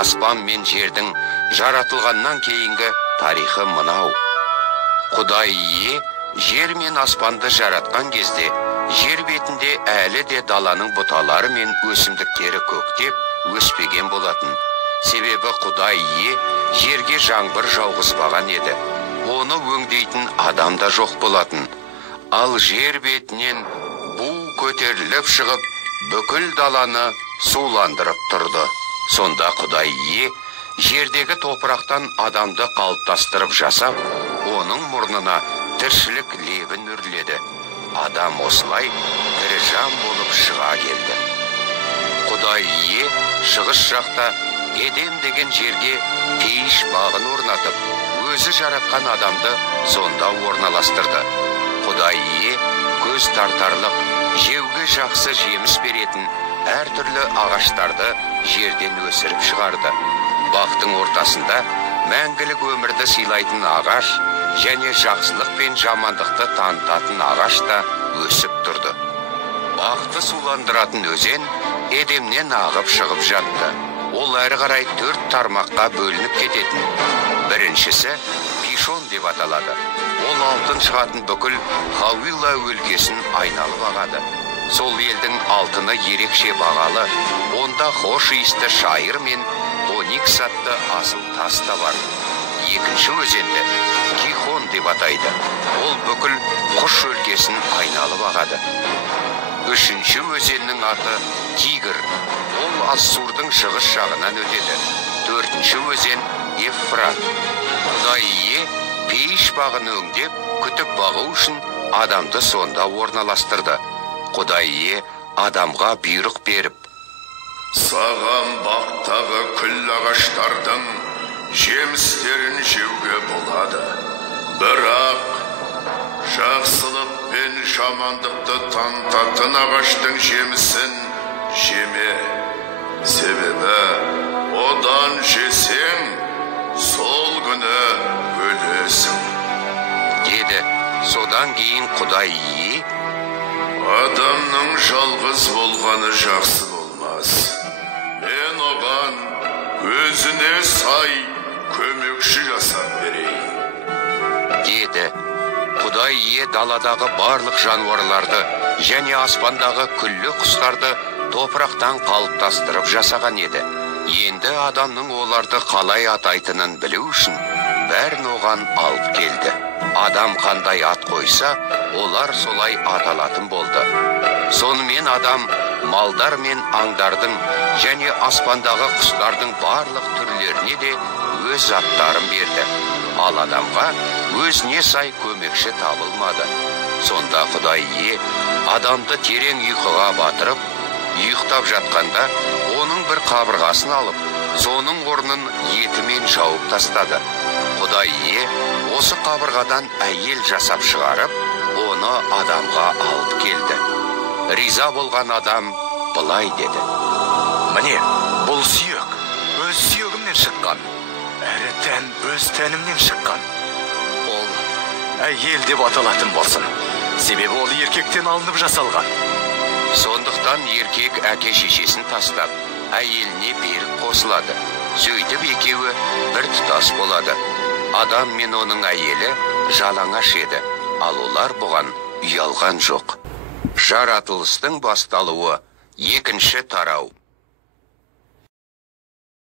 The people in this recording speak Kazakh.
аспан мен жердің жаратылғаннан кейінгі тарихы мынау. Құдай ие жер мен аспанды жаратқан кезде жер бетінде әлі де даланың бұталары мен өсімдіктері көктеп өспеген болатын. Себебі Құдай ие жерге жаңбыр жауғызбаған еді. Оны өңдейтін адам да жоқ болатын. Ал жер бетінен бу көтеріліп шығып, бүкіл даланы суландырып тұрды. Сонда Құдай ие жердегі топырақтан адамды қалыптастырып жасап, оның мұрнына тіршілік лебін үрледі. Адам осылай тірі жан болып шыға келді. Құдай ие шығыс жақта Едем деген жерге пейіш бағын орнатып, өзі жаратқан адамды сонда орналастырды. Құдай ие көз тартарлық, жеуге жақсы жеміс беретін әртүрлі ағаштарды жерден өсіріп шығарды. Бақтың ортасында мәңгілік өмірді сыйлайтын ағаш және жақсылық пен жамандықты танытатын ағаш та өсіп тұрды. Бақты суландыратын өзен Едемнен ағып шығып жатты. Ол әрі қарай 4 тармаққа бөлініп кететін. Біріншісі Пишон деп аталады. Ол алтын шығатын бүкіл Хауила өлкесін айналып ағады. Сол елдің алтыны ерекше бағалы. Онда хош иісті шайыр мен оникс атты асыл тас та бар. Екінші өзенді Гихон деп атайды. Ол бүкіл құш өлкесін айналып ағады. Үшінші өзеннің аты Тигр. Ол Ассурдың шығыс жағынан өтеді. Төртінші өзен Евфрат. Құдай ие пейіш бағын өңдеп, күтіп бағу үшін адамды сонда орналастырды. Құдай ие адамға бұйрық беріп: саған бақтағы күл ағаштардың жемістерін жеуге болады. Бірақ жақсылық пен жамандықты танытатын ағаштың жемісін жеме. Себебі одан жесең, сол күні өлесің деді. Содан кейін Құдай ие: адамның жалғыз болғаны жақсы болмас. Мен оған өзіне сай көмекші жасап берейін деді. Құдай ие даладағы барлық жануарларды және аспандағы күллі құстарды топырақтан қалыптастырып жасаған еді. Енді адамның оларды қалай атайтынын білу үшін бәрін оған алып келді. Адам қандай ат қойса, олар солай аталатын болды. Сонымен адам малдар мен аңдардың және аспандағы құстардың барлық түрлеріне де өз аттарын берді. Ал адамға өзіне сай көмекші табылмады. Сонда Құдай ие адамды терең ұйқыға батырып, ұйықтап жатқанда оның бір қабырғасын алып, соның орнын етімен жауып тастады. Құдай ие осы қабырғадан әйел жасап шығарып, оны адамға алып келді. Риза болған адам былай деді: міне, бұл сүйек өз сүйегімнен шыққан, әрі тән өз тәнімнен шыққан. Ол әйел деп аталатын болсын, себебі ол еркектен алынып жасалған. Сондықтан еркек әке-шешесін тастап, әйеліне беріп қосылады. Сөйтіп екеуі бір тұтас болады. Адам мен оның әйелі жалаңаш еді, ал олар бұған ұялған жоқ. Жаратылыстың басталуы, екінші тарау.